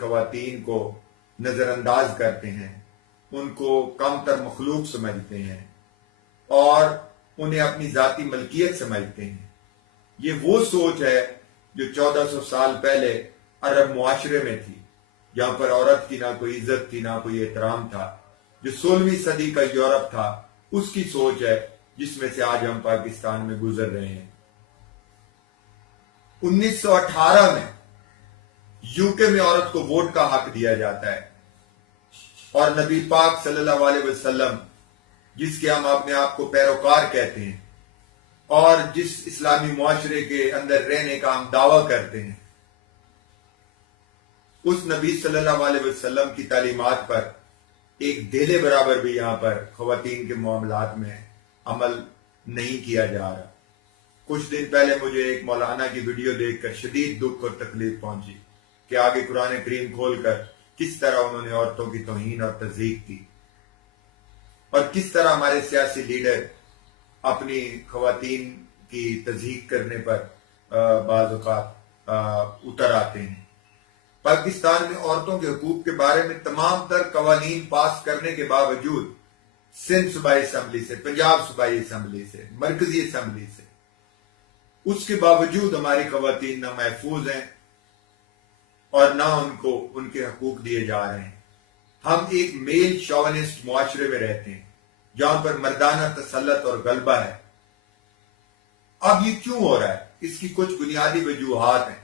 خواتین کو نظر انداز کرتے ہیں، ان کو کم تر مخلوق سمجھتے ہیں اور انہیں اپنی ذاتی ملکیت سمجھتے ہیں۔ یہ وہ سوچ ہے جو 1400 سال پہلے عرب معاشرے میں تھی، جہاں پر عورت کی نہ کوئی عزت تھی نہ کوئی احترام تھا۔ جو 16ویں صدی کا یورپ تھا، اس کی سوچ ہے جس میں سے آج ہم پاکستان میں گزر رہے ہیں۔ 1918 میں یوکے میں عورت کو ووٹ کا حق دیا جاتا ہے، اور نبی پاک صلی اللہ علیہ وسلم، جس کے ہم اپنے آپ کو پیروکار کہتے ہیں اور جس اسلامی معاشرے کے اندر رہنے کا ہم دعویٰ کرتے ہیں، اس نبی صلی اللہ علیہ وسلم کی تعلیمات پر ایک دھیلے برابر بھی یہاں پر خواتین کے معاملات میں عمل نہیں کیا جا رہا۔ کچھ دن پہلے مجھے ایک مولانا کی ویڈیو دیکھ کر شدید دکھ اور تکلیف پہنچی کہ آگے قرآن کریم کھول کر کس طرح انہوں نے عورتوں کی توہین اور تضحیق کی، اور کس طرح ہمارے سیاسی لیڈر اپنی خواتین کی تضحیق کرنے پر بعض اوقات اتر آتے ہیں۔ پاکستان میں عورتوں کے حقوق کے بارے میں تمام تر قوانین پاس کرنے کے باوجود سندھ صوبائی اسمبلی سے، پنجاب صوبائی اسمبلی سے، مرکزی اسمبلی سے، اس کے باوجود ہماری خواتین نہ محفوظ ہیں اور نہ ان کو ان کے حقوق دیے جا رہے ہیں۔ ہم ایک میل شاونسٹ معاشرے میں رہتے ہیں جہاں پر مردانہ تسلط اور غلبہ ہے۔ اب یہ کیوں ہو رہا ہے؟ اس کی کچھ بنیادی وجوہات ہیں۔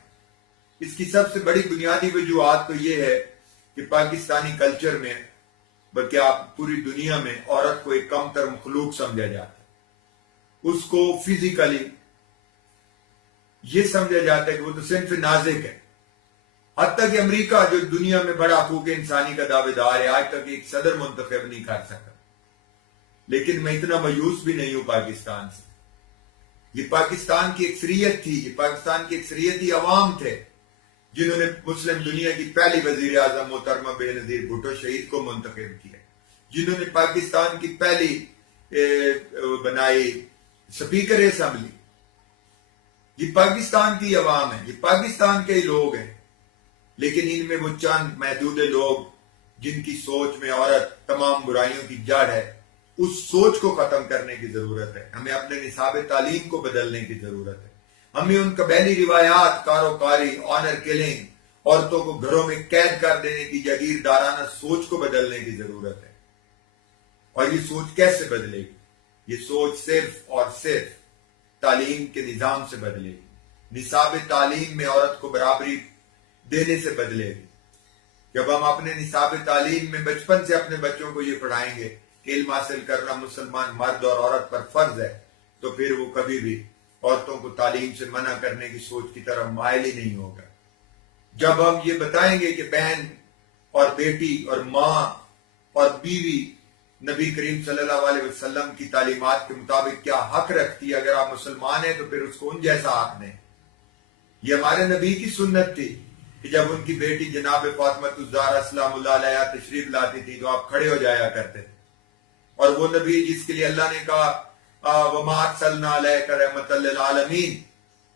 اس کی سب سے بڑی بنیادی وجوہات تو یہ ہے کہ پاکستانی کلچر میں، بلکہ آپ پوری دنیا میں، عورت کو ایک کم تر مخلوق سمجھا جاتا ہے۔ اس کو فزیکلی یہ سمجھا جاتا ہے کہ وہ تو صنف نازک ہے۔ حتیٰ کہ امریکہ جو دنیا میں بڑا حقوق انسانی کا دعوے دار ہے، آج تک ایک صدر منتخب نہیں کر سکا۔ لیکن میں اتنا مایوس بھی نہیں ہوں پاکستان سے۔ یہ پاکستان کی اکثریت تھی، یہ پاکستان کی اکثریتی عوام تھے جنہوں نے مسلم دنیا کی پہلی وزیر اعظم محترمہ بے نظیر بھٹو شہید کو منتخب کیا، جنہوں نے پاکستان کی پہلی بنائی سپیکر اسمبلی۔ یہ پاکستان کی عوام ہے، یہ پاکستان کے ہی لوگ ہیں۔ لیکن ان میں وہ چند محدود لوگ جن کی سوچ میں عورت تمام برائیوں کی جڑ ہے، اس سوچ کو ختم کرنے کی ضرورت ہے۔ ہمیں اپنے نصاب تعلیم کو بدلنے کی ضرورت ہے۔ ہمیں ان قبیلی روایات، کاروکاری، آنر کلنگ، عورتوں کو گھروں میں قید کر دینے کی جاگیردارانہ سوچ کو بدلنے کی ضرورت ہے۔ اور یہ سوچ کیسے بدلے گی؟ یہ سوچ صرف اور صرف تعلیم کے نظام سے بدلے گی، نصاب تعلیم میں عورت کو برابری دینے سے بدلے گی۔ جب ہم اپنے نصاب تعلیم میں بچپن سے اپنے بچوں کو یہ پڑھائیں گے کہ علم حاصل کرنا مسلمان مرد اور عورت پر فرض ہے، تو پھر وہ کبھی بھی عورتوں کو تعلیم سے منع کرنے کی سوچ کی طرف مائل ہی نہیں ہوگا۔ جب ہم یہ بتائیں گے کہ بہن اور بیٹی اور ماں اور بیوی نبی کریم صلی اللہ علیہ وسلم کی تعلیمات کے مطابق کیا حق رکھتی ہے، اگر آپ مسلمان ہیں تو پھر اس کو ان جیسا حق دیں۔ یہ ہمارے نبی کی سنت تھی کہ جب ان کی بیٹی جناب فاطمہ الزہرا سلام اللہ علیہا تشریف لاتی تھی تو آپ کھڑے ہو جایا کرتے تھے۔ اور وہ نبی جس کے لیے اللہ نے کہا وَمَا أَرْسَلْنَا عَلَيْكَ رَحْمَةً لِلْعَالَمِينَ،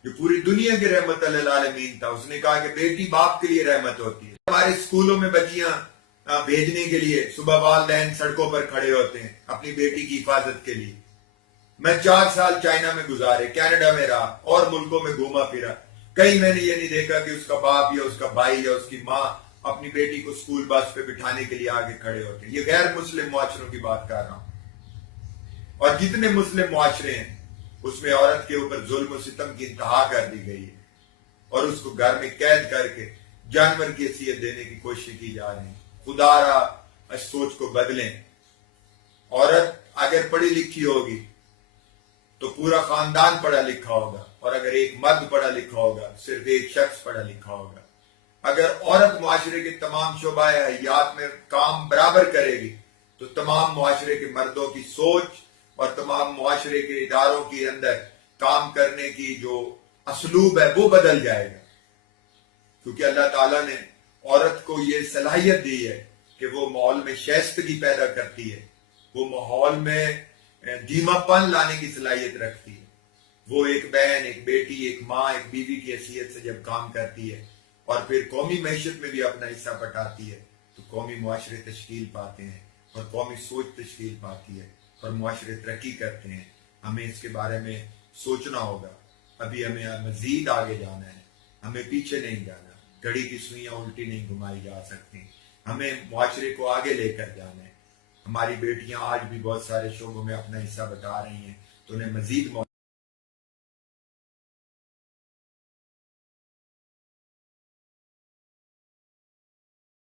جو پوری دنیا کی رحمت للعالمین تھا، اس نے کہا کہ بیٹی باپ کے لیے رحمت ہوتی ہے۔ ہمارے اسکولوں میں بچیاں بھیجنے کے لیے صبح والدین سڑکوں پر کھڑے ہوتے ہیں اپنی بیٹی کی حفاظت کے لیے۔ میں 4 سال چائنا میں گزارے، کینیڈا میں رہا اور ملکوں میں گھوما پھرا، کہیں میں نے یہ نہیں دیکھا کہ اس کا باپ یا اس کا بھائی یا اس کی ماں اپنی بیٹی کو اسکول بس پہ بٹھانے کے لیے آگے کھڑے ہوتے ہیں۔ یہ غیر مسلم معاشروں کی بات کر رہا ہوں۔ اور جتنے مسلم معاشرے ہیں اس میں عورت کے اوپر ظلم و ستم کی انتہا کر دی گئی ہے، اور اس کو گھر میں قید کر کے جانور کی حیثیت دینے کی کوشش کی جا رہی ہے۔ خدا را اس سوچ کو بدلیں۔ عورت اگر پڑھی لکھی ہوگی تو پورا خاندان پڑھا لکھا ہوگا، اور اگر ایک مرد پڑھا لکھا ہوگا صرف ایک شخص پڑھا لکھا ہوگا۔ اگر عورت معاشرے کے تمام شعبہ حیات میں کام برابر کرے گی تو تمام معاشرے کے مردوں کی سوچ اور تمام معاشرے کے اداروں کے اندر کام کرنے کی جو اسلوب ہے وہ بدل جائے گا، کیونکہ اللہ تعالیٰ نے عورت کو یہ صلاحیت دی ہے کہ وہ ماحول میں شائستگی پیدا کرتی ہے، وہ ماحول میں دھیما پن لانے کی صلاحیت رکھتی ہے۔ وہ ایک بہن، ایک بیٹی، ایک ماں، ایک بیوی کی حیثیت سے جب کام کرتی ہے اور پھر قومی معیشت میں بھی اپنا حصہ بٹاتی ہے تو قومی معاشرے تشکیل پاتے ہیں اور قومی سوچ تشکیل پاتی ہے اور معاشرے ترقی کرتے ہیں. ہمیں اس کے بارے میں سوچنا ہوگا. ابھی ہمیں مزید آگے جانا ہے, ہمیں پیچھے نہیں جانا. گھڑی کی سوئیاں الٹی نہیں گھمائی جا سکتی. ہمیں معاشرے کو آگے لے کر جانا ہے. ہماری بیٹیاں آج بھی بہت سارے شعبوں میں اپنا حصہ بتا رہی ہیں تو انہیں مزید